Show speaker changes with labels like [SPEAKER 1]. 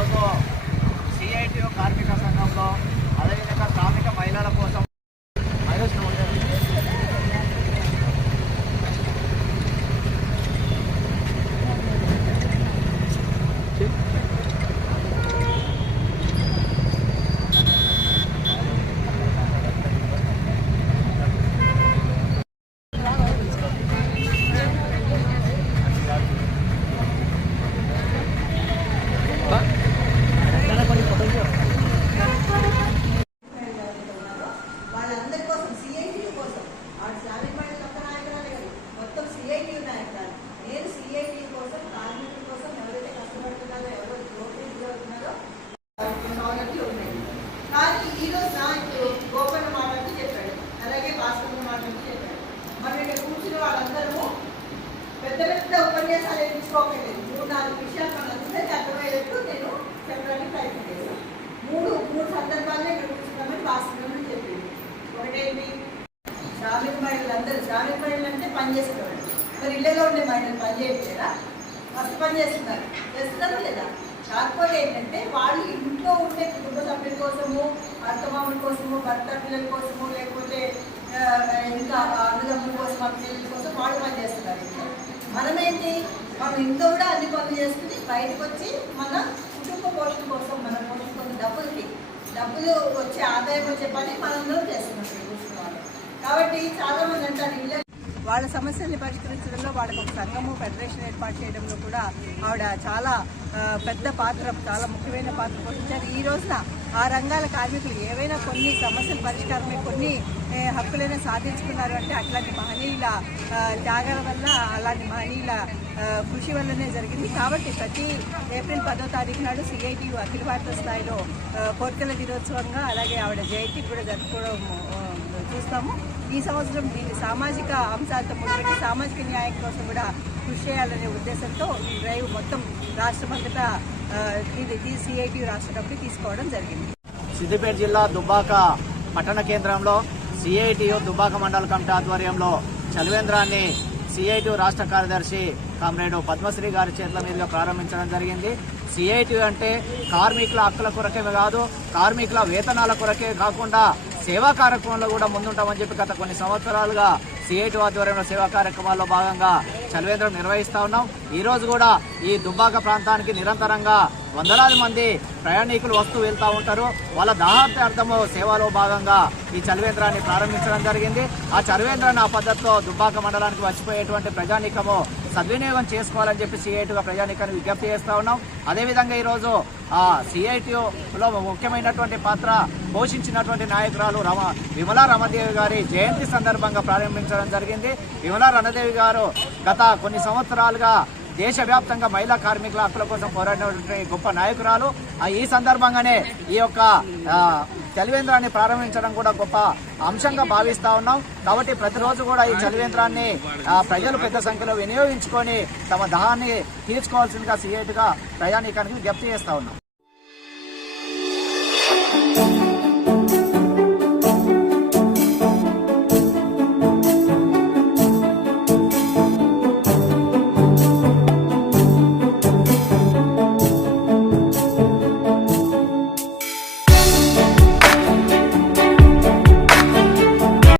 [SPEAKER 1] ఈరోజు సిఐటియు కార్మిక సంఘంలో అదేవిధంగా శ్రామిక మహిళల కోసం మహిళలు ఉండేది.
[SPEAKER 2] వాళ్ళందరి కోసం సిఐటి కోసం ఆ శ్రామిక మహిళలు ఒక్క నాయకురాలే కాదు మొత్తం సిఐటి నాయకురాలు నేను సిఐటి కోసం కార్మికుల కోసం ఎవరైతే కష్టపడుతున్నారో ఎవరు దోపిడీ అవుతున్నారో సౌలభ్యం ఉన్నాయి కానీ ఈ రోజు నా ఇప్పుడు గోపన్న మాటలు చెప్పాడు అలాగే భాస్కర్ మాటలు చెప్పాడు మనం ఇక్కడ కూర్చున్న వాళ్ళందరము పెద్ద పెద్ద ఉపన్యాసాలు మూడు నాలుగు విషయాలు మనందరికీ అర్థమయ్యేటట్టు నేను చెప్పడానికి ప్రయత్నం చేశాను మూడు మూడు సందర్భాల్లో ఇక్కడ కూర్చున్నామని వాస్తవంలో చెప్పింది. ఒకటేంటి? శ్రామిక మహిళలు అందరూ శ్రామిక మహిళలు అంటే పని చేసేవాళ్ళు మరి ఇళ్ళలో ఉండే మహిళలు పని చేయట్లేదా? మస్తు పని చేస్తున్నారు. చేస్తున్నారా లేదా? కాకపోతే ఏంటంటే వాళ్ళు ఇంట్లో ఉండే కుటుంబ సభ్యుల కోసము అత్తమామల కోసము భర్త పిల్లల కోసము లేకపోతే ఇంకా అన్నదమ్ముల కోసం అక్కల కోసం వాళ్ళు పనిచేస్తున్నారు మనమేంటి? మనం ఇంట్లో కూడా అన్ని పనులు చేసుకుని బయటకు వచ్చి మన కుటుంబ పోషణ కోసం మన కోసం కొన్ని డబ్బులకి డబ్బులు వచ్చే ఆదాయం వచ్చే పని మనందరం చేస్తున్నాం ఇక్కడ కాబట్టి చాలామంది అంటారు ఇళ్ళ వాళ్ళ సమస్యల్ని పరిష్కరించడంలో వాళ్ళకి ఒక సంఘము ఫెడరేషన్ ఏర్పాటు చేయడంలో కూడా ఆవిడ చాలా పెద్ద పాత్ర చాలా ముఖ్యమైన పాత్ర పోషించారు. ఈ రోజున ఆ రంగాల కార్మికులు ఏవైనా కొన్ని సమస్యలు పరిష్కారమే కొన్ని హక్కులైనా సాధించుకున్నారు అంటే అట్లాంటి మహనీయుల త్యాగాల వల్ల అలాంటి మహనీయుల కృషి వల్లనే జరిగింది. కాబట్టి ప్రతి ఏప్రిల్ పదో తారీఖు నాడు సిఐటి అఖిల భారత స్థాయిలో కోర్కెల కోరికల దినోత్సవంగా అలాగే ఆవిడ జయంతి కూడా జరుపుకోవడం చూస్తాము. ఈ సంవత్సరం దీన్ని సామాజిక అంశాలతో ముడిపెట్టి సామాజిక న్యాయం కోసం కూడా కృషి చేయాలనే ఉద్దేశంతో ఈ డ్రైవ్ మొత్తం రాష్ట్రమంతటా సిఐటి రాష్ట్ర కమిటీ తీసుకోవడం జరిగింది.
[SPEAKER 1] సిద్దిపేట జిల్లా దుబ్బాక పట్టణ కేంద్రంలో సిఐటియు దుబ్బాక మండల కమిటీ ఆధ్వర్యంలో చలివేంద్రాన్ని సిఐటి రాష్ట్ర కార్యదర్శి కామ్రేడు పద్మశ్రీ గారి చేతుల మీదుగా ప్రారంభించడం జరిగింది. సిఐటి అంటే కార్మికుల హక్కుల కొరకే కాదు కార్మికుల వేతనాల కొరకే కాకుండా సేవా కార్యక్రమంలో కూడా ముందుంటామని చెప్పి గత కొన్ని సంవత్సరాలుగా సిఐటి ఆధ్వర్యంలో సేవా కార్యక్రమాల్లో భాగంగా చలివేంద్రం నిర్వహిస్తా ఉన్నాం. ఈ రోజు కూడా ఈ దుబ్బాక ప్రాంతానికి నిరంతరంగా వందలాది మంది ప్రయాణికులు వస్తూ వెళ్తూ ఉంటారు. వాళ్ళ దాహార్థము సేవలో భాగంగా ఈ చలివేంద్రాన్ని ప్రారంభించడం జరిగింది. ఆ చలివేంద్రాన్ని ఆ పద్ధతిలో దుబ్బాక మండలానికి వచ్చిపోయేటువంటి ప్రజానీకము సద్వినియోగం చేసుకోవాలని చెప్పి సిఐటిగా ప్రజానీకాన్ని విజ్ఞప్తి చేస్తా ఉన్నాం. అదేవిధంగా ఈరోజు ఆ సిఐటిలో ముఖ్యమైనటువంటి పాత్ర పోషించినటువంటి నాయకురాలు రమ విమలా రమదేవి గారి జయంతి సందర్భంగా ప్రారంభించడం జరిగింది. విమల రణదేవి గారు గత కొన్ని సంవత్సరాలుగా దేశవ్యాప్తంగా మహిళా కార్మికుల హక్కుల కోసం పోరాడినటువంటి గొప్ప నాయకురాలు. ఈ సందర్భంగానే ఈ యొక్క చలివేంద్రాన్ని ప్రారంభించడం కూడా గొప్ప అంశంగా భావిస్తా ఉన్నాం. కాబట్టి ప్రతిరోజు కూడా ఈ చలివేంద్రాన్ని ప్రజలు పెద్ద సంఖ్యలో వినియోగించుకొని తమ దహాన్ని తీర్చుకోవాల్సిందిగా సీఏటుగా ప్రయాణికానికి విజ్ఞప్తి చేస్తా ఉన్నాం.